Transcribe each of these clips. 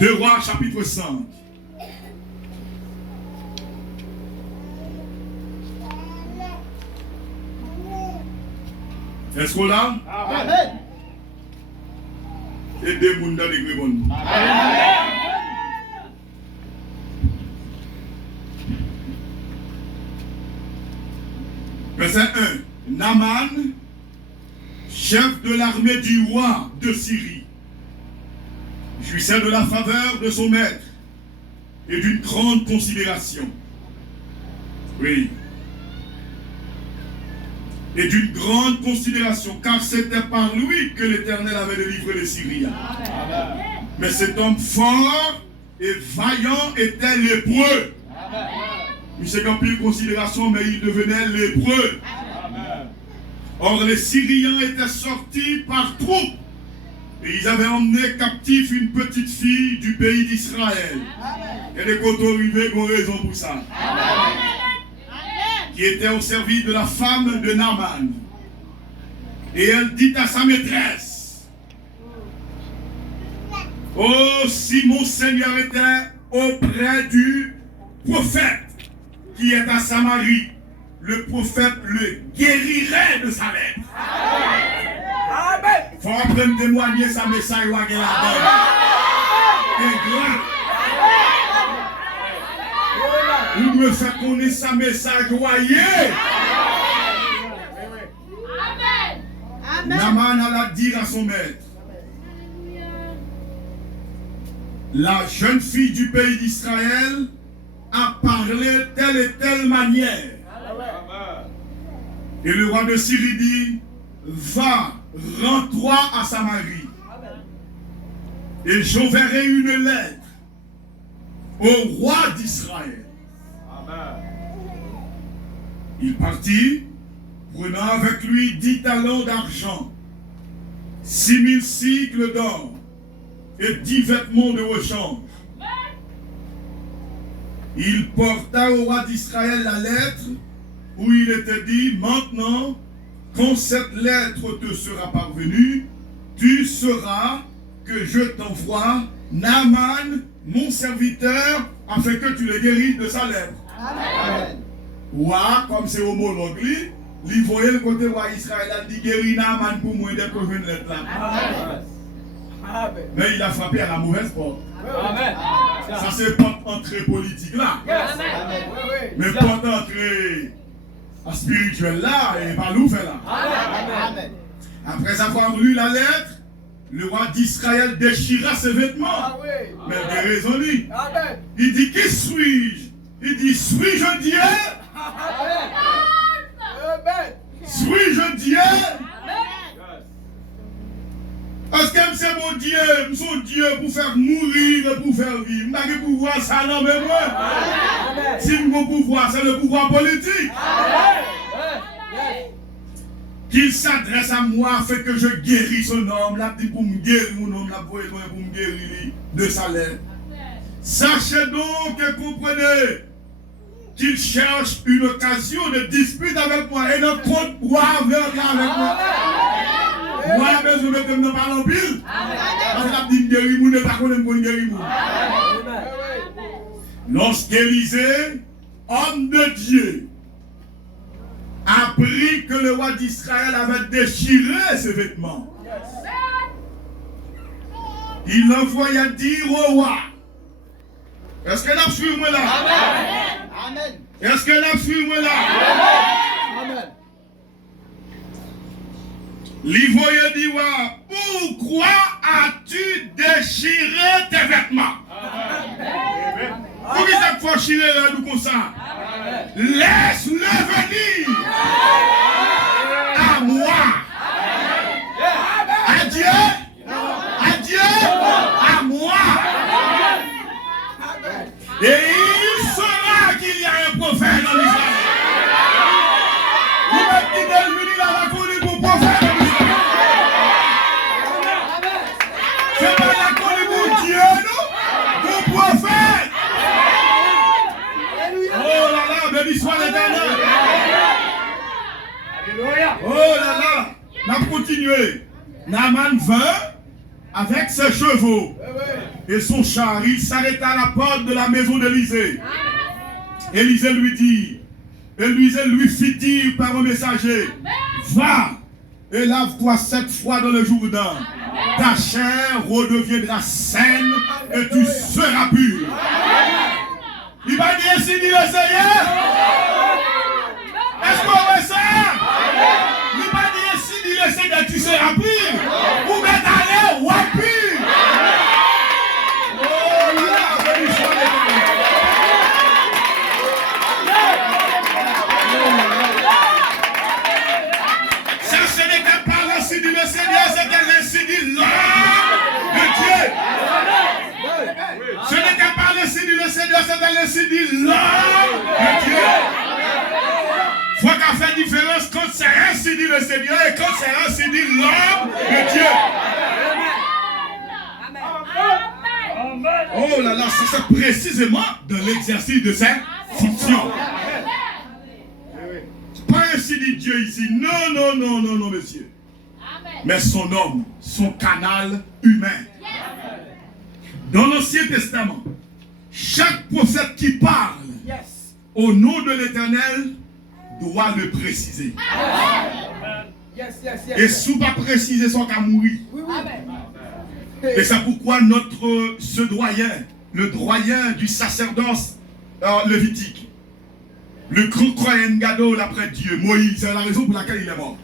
2 Rois chapitre 5. Est-ce qu'on l'a? Amen. Et des mondes dans les grébons. Verset 1. Naaman, chef de l'armée du roi de Syrie, jouissait de la faveur de son maître et d'une grande considération. Oui. Et d'une grande considération, car c'était par lui que l'Éternel avait délivré les Syriens. Amen. Mais cet homme fort et vaillant était lépreux. Il s'est qu'en pile considération, mais il devenait lépreux. Amen. Or, les Syriens étaient sortis par troupes et ils avaient emmené captif une petite fille du pays d'Israël. Et les coteaux rivés ont raison pour ça. Amen. Qui était au service de la femme de Naaman. Et elle dit à sa maîtresse: oh, si mon Seigneur était auprès du prophète qui est à Samarie, le prophète le guérirait de sa lèpre. Amen. Il faut apprendre à témoigner sa message ou à guérir la donne. Vous devez faire connaître sa message, voyez. Amen. Naaman alla dire à son maître: la jeune fille du pays d'Israël a parlé telle et telle manière. Et le roi de Syrie dit: va, rends-toi à Samarie. Et j'enverrai une lettre au roi d'Israël. Il partit, prenant avec lui 10 talents d'argent, 6000 cycles d'or et 10 vêtements de rechange. Il porta au roi d'Israël la lettre où il était dit: maintenant, quand cette lettre te sera parvenue, tu sauras que je t'envoie Naaman, mon serviteur, afin que tu le guérisses de sa lèpre. Amen. Ouah, comme c'est homologue, il voyait le côté roi Israël, il dit: guéris Naaman pour moi dès que je viens de l'être là. Amen. Mais il a frappé à la mauvaise porte. Amen. Ça c'est porte entrée politique là. Amen. Mais porte entrée spirituelle là, et pas l'ouvert là. Amen. Après avoir lu la lettre, le roi d'Israël déchira ses vêtements. Mais des raisons lui. Il dit: qui suis-je? Il dit: suis-je Dieu? Suis-je Dieu? Parce que c'est mon Dieu, son Dieu pour faire mourir et pour faire vivre. Je n'ai pas de pouvoir ça, non, mais moi. Si je peux pouvoir, c'est le pouvoir politique. Qu'il s'adresse à moi afin que je guérisse son homme. Là, pour me guérir mon homme, là, pour me guérir de sa lèpre. Sachez donc et comprenez qu'il cherche une occasion de dispute avec moi et de compte boire avec moi. Moi, je besoin de me parler en pile. Parce que la dit guérir, vous ne pas connaître pour guérir. Lorsqu'Élisée, homme de Dieu, apprit que le roi d'Israël avait déchiré ses vêtements, il l'envoya dire au roi: est-ce que la suivre moi là? Amen. Est-ce que la suivre moi là? Amen. L'Ivoirien dit: pourquoi as-tu déchiré tes vêtements? Pourquoi tu as déchiré là nous comme ça? Laisse-le venir à moi. À Dieu. À Dieu. À moi. Et il saura qu'il y a un prophète en Israël. Il va dire de lui, il a connu pour prophète en Israël. C'est pas la connu pour Dieu, non? Pour prophète. Oh là là, béni soit l'Éternel. Oh là là, on a continué. Naaman vint avec ses chevaux et son char. Il s'arrêta à la porte de la maison d'Élisée. Élisée lui dit, Élisée lui fit dire par un messager, va et lave-toi 7 fois dans le Jourdain. Ta chair redeviendra saine et tu seras pur. Il va dire ainsi dit le Seigneur. Est-ce qu'on veut ça? Il va dire ainsi dit le Seigneur, tu seras pur. Ou bien t'aller ou à pur. Oh là là, béni soit l'Éternel. Ça, ce n'était pas ainsi dit le Seigneur, c'était ainsi dit l'homme de Dieu. Ce n'était pas ainsi dit le Seigneur, c'était ainsi dit l'homme de Dieu. Il faut qu'à faire différence quand c'est ainsi dit le Seigneur et quand c'est ainsi dit l'homme de Dieu. Oh là là, ça c'est précisément de l'exercice de cette fonction. Pas ainsi dit Dieu ici. Non, non, non, non, non, monsieur. Mais son homme, son canal humain. Dans l'Ancien Testament, chaque prophète qui parle au nom de l'Éternel doit le préciser. Et si pas préciser, son cas mourir. Et c'est pourquoi ce doyen, le doyen du sacerdoce lévitique, le grand croyant Gado l'après Dieu, Moïse, c'est la raison pour laquelle il est mort.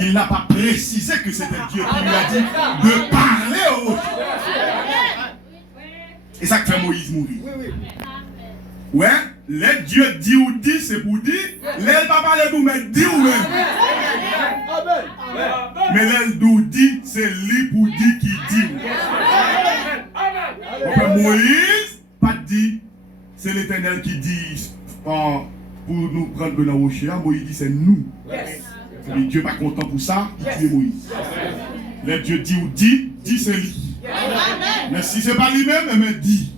Il n'a pas précisé que c'était Dieu qui lui a dit de parler aux autres. Et ça fait Moïse mourir. Ouais, les dieux dit ou dit, c'est pour dire. Les pas parler pour mais dit ou même. Mais les d'où dit, c'est lui pour dire qui dit. Moïse, pas dit, c'est l'Éternel qui dit pour nous prendre dans le rocher. Moïse dit, c'est nous. Et Dieu n'est pas content pour ça, il tue Moïse. Les dieux dit ou dit, c'est lui. Mais si ce n'est pas lui-même, mais dit.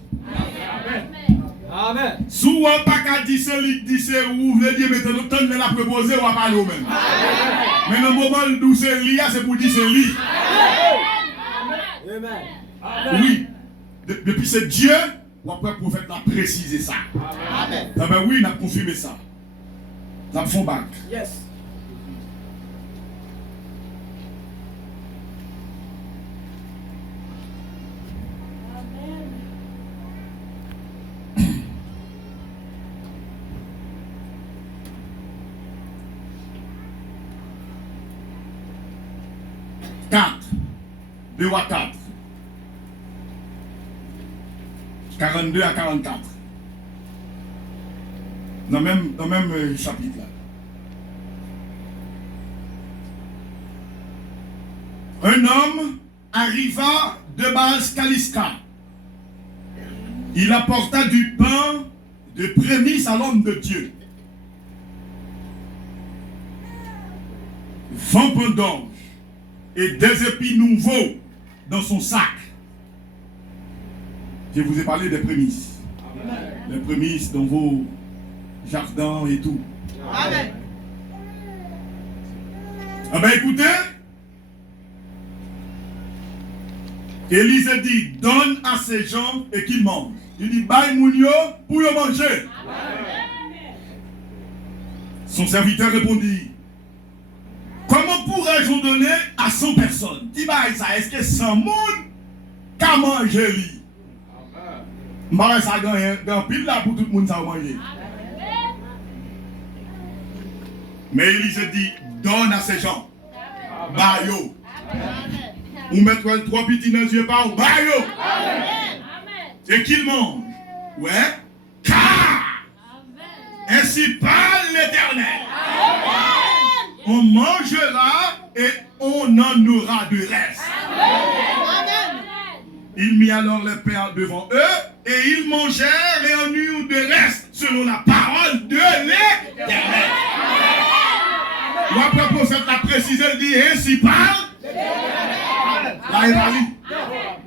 Amen. Souvent, pas qu'à dire c'est lui, dit c'est où, vous voulez dire, mais le temps de la proposer, on va parler au même. Mais dans le moment où c'est lui, c'est pour dire c'est lui. Amen. Oui. Depuis c'est Dieu, ou après le prophète a précisé ça. Amen. Ah ben oui, il a confirmé ça. Ça me fait bac. Yes. Quatre. 2 à 4. 42 à 44. Dans le même chapitre là. Un homme arriva de Baal-Calisca. Il apporta du pain de prémices à l'homme de Dieu. 20 pains d'orge et des épis nouveaux dans son sac. Je vous ai parlé des prémices. Amen. Les prémices dans vos jardins et tout. Amen. Ah ben écoutez, Élisée dit, donne à ces gens et qu'ils mangent. Il dit, baille mounio pour le manger. Amen. Son serviteur répondit, comment pourrais-je donner à 100 personnes? Dis baille ça, est-ce que 100 monde qu'a mangé lui? Amen. Ça gagne pile là pour tout le monde ça manger. Mais Élisée dit, donne à ces gens. Bayo. Ou mettre 3 petits dans les yeux par bayo. Et qu'ils mangent. Ouais. Car ainsi parle l'Éternel. On mangera et on en aura de reste. Amen. Il mit alors les pains devant eux et ils mangèrent et en eurent de reste selon la parole de l'Éternel. Après le prophète l'a précisé, il dit ainsi parle. Là il a dit.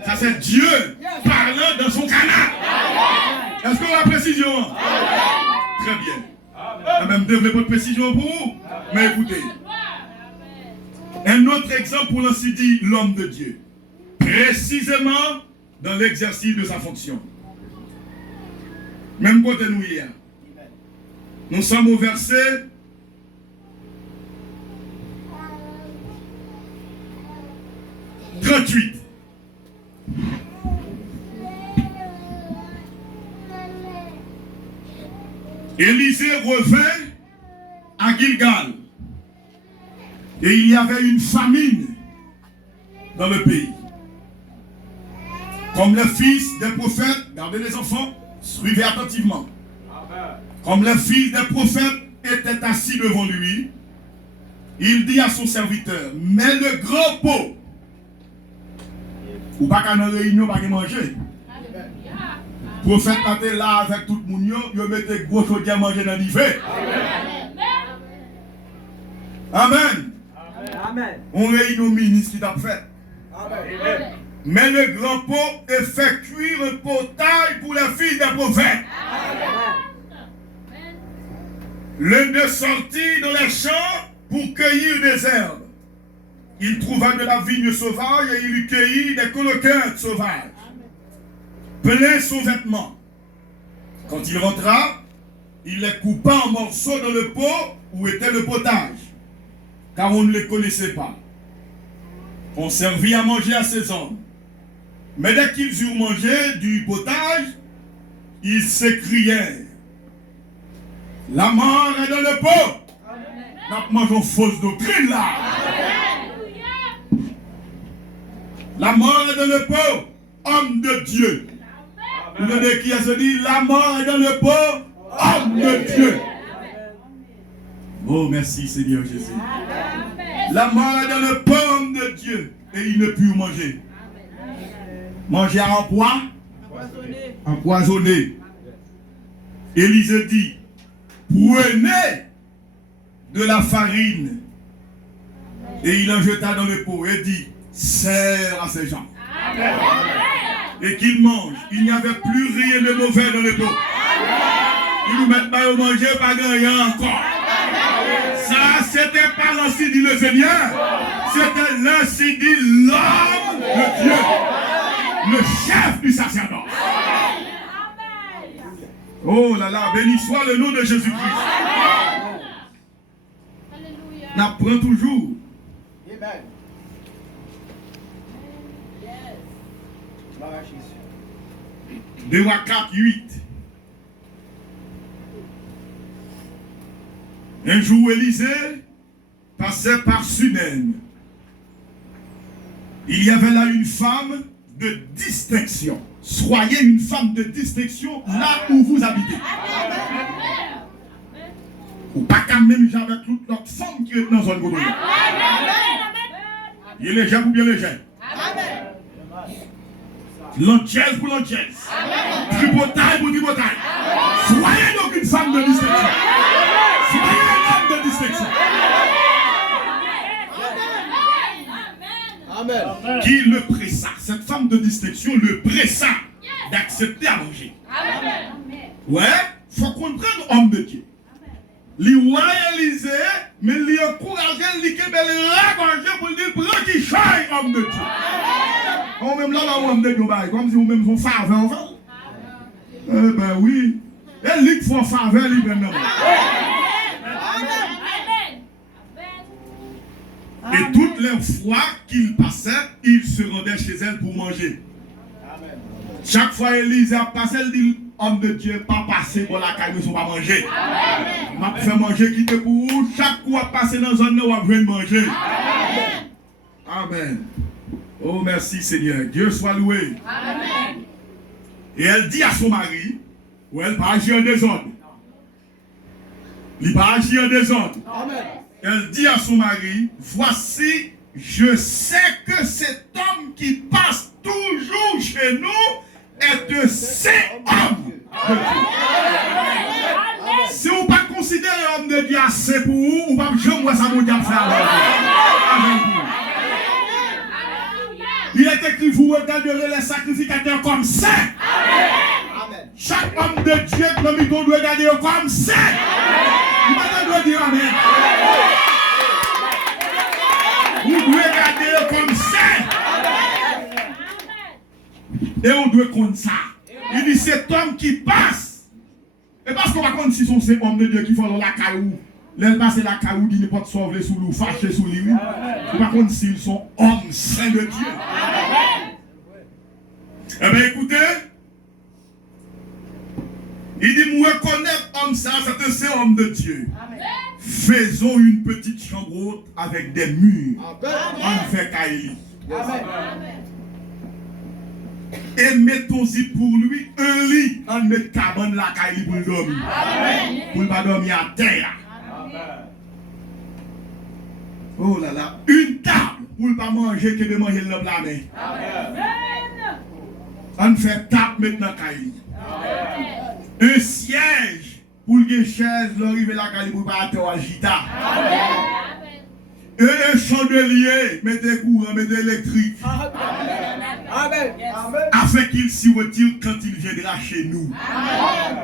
Ça c'est Dieu parlant dans son canal. Est-ce qu'on a la précision? Très bien. On a même développé de précision pour vous. Mais écoutez. Un autre exemple pour ainsi dire l'homme de Dieu. Précisément dans l'exercice de sa fonction. Même côté nous hier. Nous sommes au verset 38. Élisée revint à Gilgal. Et il y avait une famine dans le pays. Comme les fils des prophètes, gardez les enfants, suivez attentivement. Comme les fils des prophètes étaient assis devant lui, il dit à son serviteur, mets le grand pot. Ou pas qu'à une réunion, pas qu'à manger. Le prophète était là avec tout le monde, il mettait gros chaudier à manger dans l'hiver. Amen. Amen. On réunit au ministre qui t'a fait. Amen. Mais le grand pot et fait cuire un potail pour les filles des prophètes. L'un d'eux sortit dans les champs pour cueillir des herbes. Il trouva de la vigne sauvage et il y cueillit des coloquintes sauvages. Plein son vêtement. Quand il rentra, il les coupa en morceaux dans le pot où était le potage, car on ne les connaissait pas. On servit à manger à ces hommes. Mais dès qu'ils eurent mangé du potage, ils s'écrièrent, la mort est dans le pot. Nous mangeons fausse doctrine là. La mort est dans le pot, homme de Dieu. Vous voyez qui a se dit, la mort est dans le pot, homme de Dieu. Oh, merci Seigneur Jésus. La mort est dans le pot, homme de Dieu. Et il ne put manger. Manger en poids, empoisonné. Élisée dit, prenez de la farine. Et il en jeta dans le pot et dit, sers à ces gens. Amen. Et qu'ils mangent. Il n'y avait plus rien de mauvais dans le pot. Ils nous mettent pas au manger, pas rien encore. Ça, c'était pas l'ainsi dit le Seigneur. C'était l'ainsi dit l'homme de Dieu. Le chef du sacerdoce. Oh là là, béni soit le nom de Jésus-Christ. N'apprend toujours. Amen. Deux Rois 4, 8. Un jour, Élisée passait par Sunem. Il y avait là une femme de distinction. Soyez une femme de distinction là où vous habitez. Ou pas qu'à même avec toute l'autre femme qui est dans une zone. Il est léger ou bien léger. L'antièse pour l'antièse. Tripotaille pour tripotaille. Soyez donc une femme de distinction. Soyez un homme de distinction. Amen. Qui le pressa, cette femme de distinction le pressa d'accepter à manger. Amen. Ouais, il faut comprendre homme de Dieu. Il réalisait, mais il encourageait, il encourageait pour dire, prends qui chaille homme de Dieu. On même là, homme de Dieu, comme si vous même son faveur, enfin. Eh ben oui. Et lui qui fait faveur, il prend. Et toutes les fois qu'il passait, il se rendait chez elle pour manger. Amen. Chaque fois Élisée passait, elle dit, homme de Dieu, pas passer pour la caille, mais on va manger. On va faire manger qui te pour vous. Chaque fois passer dans une zone, on va venir manger. Amen. Amen. Oh, merci Seigneur. Dieu soit loué. Amen. Et elle dit à son mari, ou elle va agir en désordre. Il va agir en désordre. Amen. Elle dit à son mari, voici, je sais que cet homme qui passe toujours chez nous est de ces hommes de Dieu. Si vous ne pas considérez l'homme de Dieu assez pour vous, vous ne pouvez jamais voir ça mon diable faire avec vous. Il est écrit, vous regarderez les sacrificateurs comme saints. Chaque homme de Dieu que nous doit regarder comme saint. Vous doit dire amen. Vous devez regarder comme saint. Et on doit connaître ça. Il dit cet homme qui passe. Et parce qu'on va connaître si sont ces hommes de Dieu qui font la caillou. L'elle passe la caillou qui n'est pas de sauver sous lui, fâché sous lui. On va connaître s'ils sont hommes saints de Dieu. Eh bien écoutez. Il dit, moi reconnaître homme ça, c'est un homme de Dieu. Amen. Faisons une petite chambre haute avec des murs. En fait Kaili. Et mettons-y pour lui un lit en mettre cabane la Kaili pour le dormir. Pour ne pas dormir à terre. Amen. Oh là là. Une table pour ne pas manger que de manger le plat. On fait table maintenant Kaili. Un siège pour les chaises, l'arrivée la Kaili pour ne pas être agita. Et un chandelier, mettez courant, mettez électrique. Amen. Afin qu'il s'y retire quand il viendra chez nous. Amen.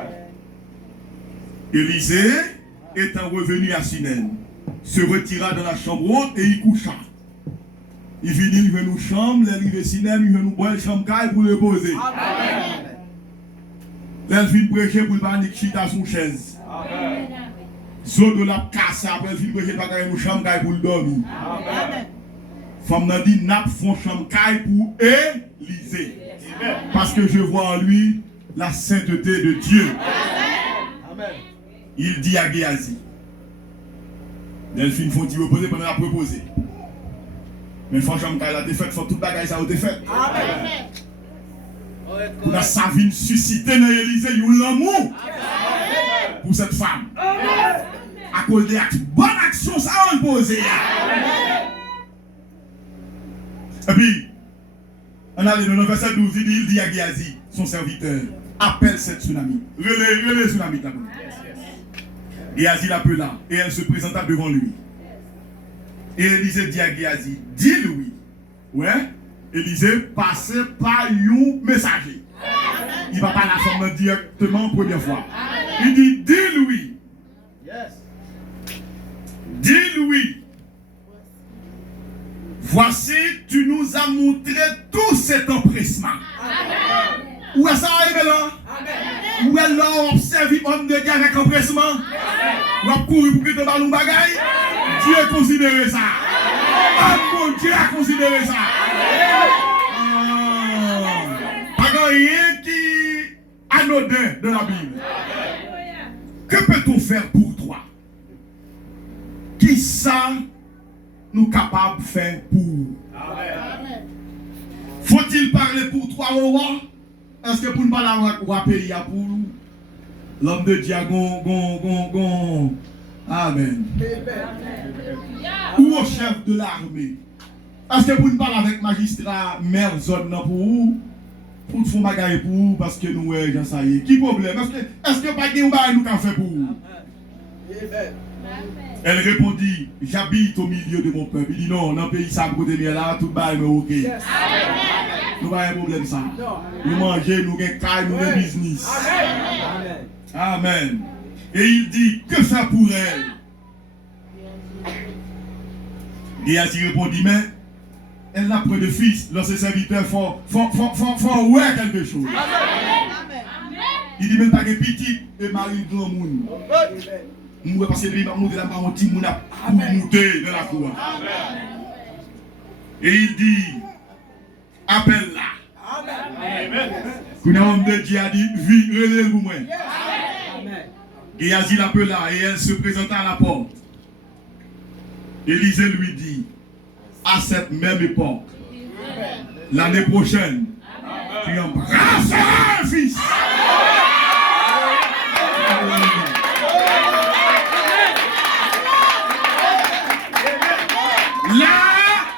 Élisée, étant revenu à Sunem, se retira dans la chambre haute et y coucha. Il finit, il veut nous chambre, il veut Sunem, il veut nous boire chambre pour le poser. Amen. Elle vient prêcher pour le panique chita son chaise. Amen. Zone de la casse après, elle vient prêcher pour nous chambre pour le dormir. Amen. Femme n'a dit, n'a font chambre pour Élisée. Parce que je vois en lui la sainteté de Dieu. Amen. Il dit à Géasi. Delphine font dire reposer pendant la proposer. Mais font chambre la défaite, faut toute bagaille ça a été fait. Amen. Pour la savine susciter dans Élisée, il y a l'amour pour cette femme. À cause de la bonne action, ça a posé. Et puis, on a dans le verset 12, il dit à Géasi, son serviteur, appelle cette tsunami. Relais tsunami d'abord. Géasi l'appela et elle se présenta devant lui. Et Élisée dit à Géasi, dis-lui, ouais. Élisée passait par un messager. Il ne va pas la former directement première fois. Il dit, dis-lui. Dis-lui. Voici, tu nous as montré tout cet empressement. Où est-ce ça arrive là? Où est-ce qu'on observe l'homme de Dieu avec empressement? Où est-ce courir pour que tu ballon bagaille? Dieu a considéré ça. Oh mon Dieu a considéré ça. Pas rien qui anodin de la Bible. Que peut-on faire pour toi? Qui ça nous capables de faire pour? Faut-il parler pour toi au roi? Est-ce que pour ne pas la roi pays pour l'homme de Dieu gon. Amen. Ou au chef de l'armée? Est-ce que vous ne parlez avec magistrat, maire, zone pour faire bagaille pour vous parce que nous, j'en sais. Qui problème? Est-ce que pas de nous qu'à faire pour vous? Elle répondit, j'habite au milieu de mon peuple. Il dit non, dans le pays, ça côté de là, tout le monde est ok. Nous n'avons pas de problème ça. Nous mangeons, nous gagnons, nous avons business. Amen. Et il dit, que faire pour elle? Géasi répondit, mais elle n'a pas de fils. Lorsque ses serviteurs font ouais quelque chose. Amen. Il dit même pas que petit et Marie grand monde. Nous parce que lui va monter la maman petit monde pour monter dans la cour. Et il dit appelle-la. Amen. Quand l'homme de Dieu a dit relève pour moi. Géasi l'appela et elle se présenta à la porte. Élisée lui dit, à cette même époque, l'année prochaine, tu embrasseras un fils. Là,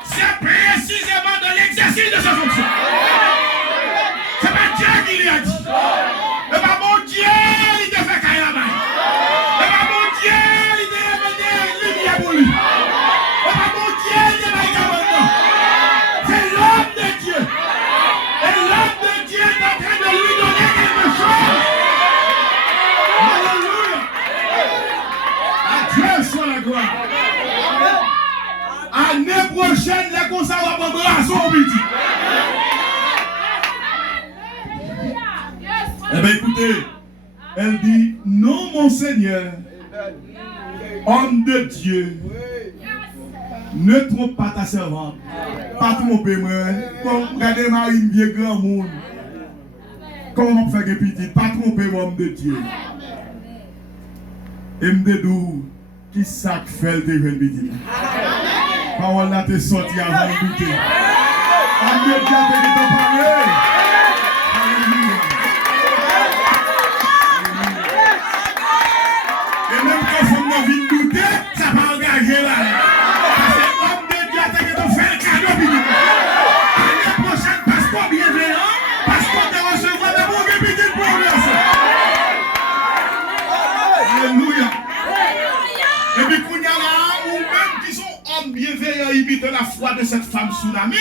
c'est précisément dans l'exercice de sa fonction. C'est pas Dieu qui lui a dit. C'est pas mon Dieu qui t'a fait Kayama. C'est pas mon Dieu qui t'a fait Libya pour lui. C'est pas mon Dieu qui t'a fait Kayama. C'est l'homme de Dieu. Et l'homme de Dieu est en train de lui donner quelque chose. Alléluia. À Dieu soit la gloire. Année prochaine, les conservateurs de la son petit. chanter. Elle dit, non mon Seigneur, homme de Dieu, ne trompe pas ta servante. Pas tromper moi. Comme regardez Marie, vieux grand monde. Comment on fait que petit? Pas tromper homme de Dieu. Et me dit, qui ça fait le devin petit? Parole là te sorti avant de douter. Homme de Dieu te parler. Et même quand on a envie de douter, ça va engager là. Parce que l'homme de Dieu a fait le cadeau. L'année prochaine, passeport bienveillant, passeport de recevoir des bons petits pour nous. Alléluia. Et puis, quand il y a là, ou même qui sont hommes bienveillants, imitent la foi de cette femme tsunami.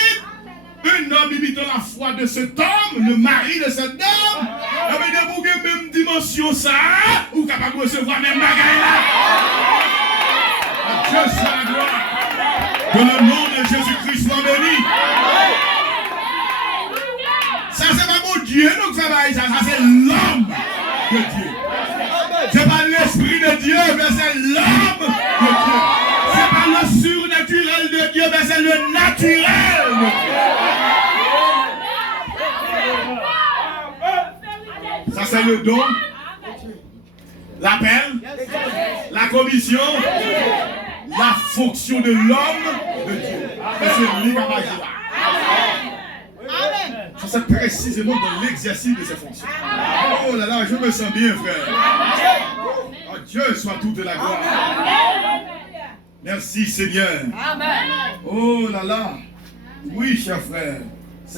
Un homme imitant la foi de cet homme, le mari de cette dame, avec des bouquets même dimension ça, ou capable de recevoir même bagaille là. Dieu soit la gloire. Que le nom de Jésus-Christ soit béni. Ça c'est pas mon Dieu, donc ça c'est l'homme de Dieu. C'est pas l'esprit de Dieu, mais c'est l'homme de Dieu. C'est pas le surnaturel de Dieu, mais c'est le naturel de Dieu. Ça c'est le don, l'appel, la commission, la fonction de l'homme de Dieu. C'est lui qui va agir. Ça c'est précisément dans l'exercice de ses fonctions. Oh là là, je me sens bien, frère. Oh, Dieu soit toute la gloire. Merci Seigneur. Oh là là. Oui, cher frère.